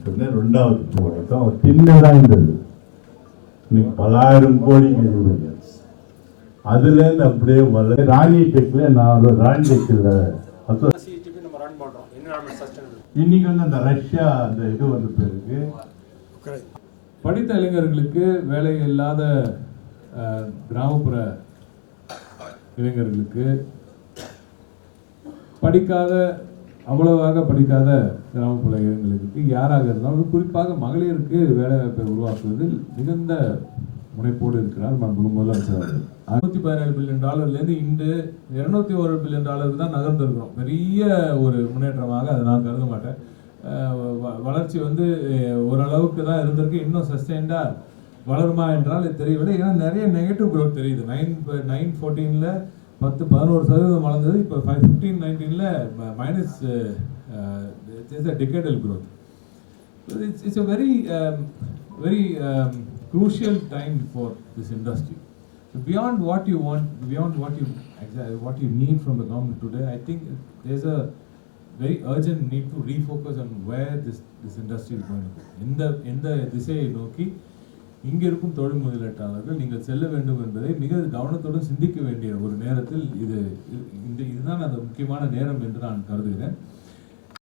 சொன்னேன். ரெண்டாவது போராட்டம் சின்னதாக இருந்தது. இன்னைக்கு பலாயிரம் கோடிக்கு அதுலேருந்து அப்படியே வரல ராணி டெக்கில் நான் ஒரு ராணி டெக்கில் இன்னைக்கு வந்து அந்த ரஷ்யா அந்த இது வந்து பிறகு படித்த இளைஞர்களுக்கு வேலை இல்லாத அஹ், கிராமப்புற இளைஞர்களுக்கு படிக்காத அவ்வளவாக படிக்காத கிராமப்புற இளைஞர்களுக்கு யாராக இருந்தாலும் குறிப்பாக மகளிருக்கு வேலைவாய்ப்பை உருவாக்குவதில் மிகுந்த முனைப்போடு இருக்கிறார் மாண்புமிகு முதலமைச்சர் அவர்கள். அறுநூத்தி பதினேழு பில்லியன் டாலர்லேருந்து இன்று இருநூத்தி ஒரு பில்லியன் டாலருக்கு தான் நகர்ந்துருக்கிறோம். பெரிய ஒரு முன்னேற்றமாக அதை நான் கருத மாட்டேன். வளர்ச்சி வந்து ஓரளவுக்கு தான் இருந்திருக்கு. இன்னும் சஸ்டைன்டாக வளருமா என்றால் தெரியவில்லை. ஏன்னா நிறைய நெகட்டிவ் க்ரோத் தெரியுது. நைன் நைன் ஃபோர்டீனில் பத்து பதினோரு சதவீதம் வளர்ந்தது இப்போ ஃபைவ் ஃபிஃப்டீன் நைன்டீனில் minus it's decadal growth it's, it's a very um, very um, crucial time for this industry. So beyond what you want, beyond what you exa- what you need from the government today, I think there's a very urgent need to refocus on where this this industry is going to go. இந்த எந்த திசையை நோக்கி இங்கே இருக்கும் தொழில் முதலீட்டாளர்கள் நீங்கள் செல்ல வேண்டும் என்பதை மிக கவனத்துடன் சிந்திக்க வேண்டிய ஒரு நேரத்தில் இது இது- இந்த இதுதான் அந்த முக்கியமான நேரம் என்று நான் கருதுகிறேன்.